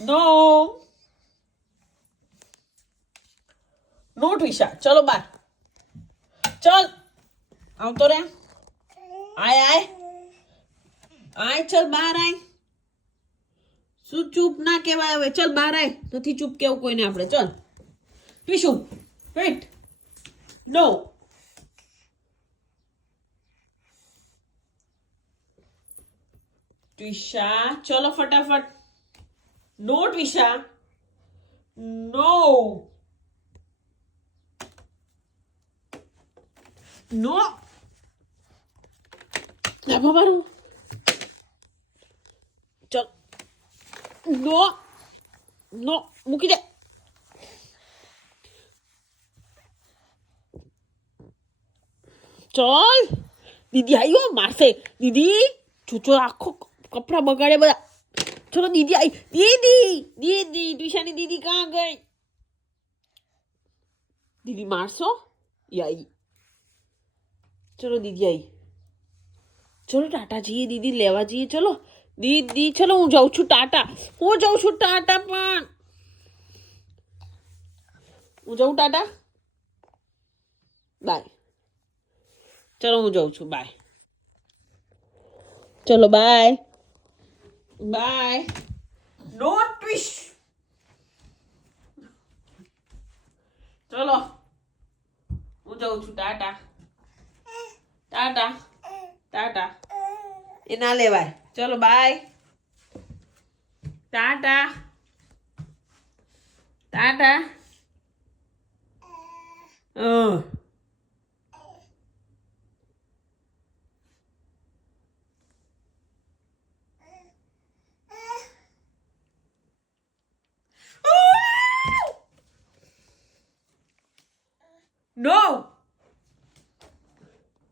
નો નો ટ્વિશા, ચલો બાર, ચલ આવતો રે, આય આય આય, ચલ બાર આય. શું ચૂપ ના કહેવાય હવે, ચલ બાર આય. નથી ચૂપ કેવું કોઈને આપણે, ચલ ટ્વિશુ વેટ. નો ટ્વિશા, ચલો ફટાફટ. નો ટ્વિશા, નો નો મારું, ચલ નો નો મૂકી દે. ચલ દીદી આવ્યો, મારશે દીદી. જોજો આખો કપડા બગાડે બધા. ચલો દીદી આવી, દીદી દીદી ટ્યુશનની દીદી કहाँ ગઈ? દીદી મારશો? એ આવી. ચલો દીદી આવી. ચલો ટાટા જઈએ, દીદી લેવા જઈએ. ચલો દીદી, ચલો હું જાઉં છું ટાટા. હું જાઉં છું ટાટા, પણ હું જાઉં ટાટા. બાય. ચલો હું જાઉં છું, બાય. ચલો બાય બાય. નો ટ્વિશ. ચલો હું જાઉં છું ટાટા. ટાટા ટાટા એ ના લેવાય. ચલો બાય. ટાટા ટાટા. No.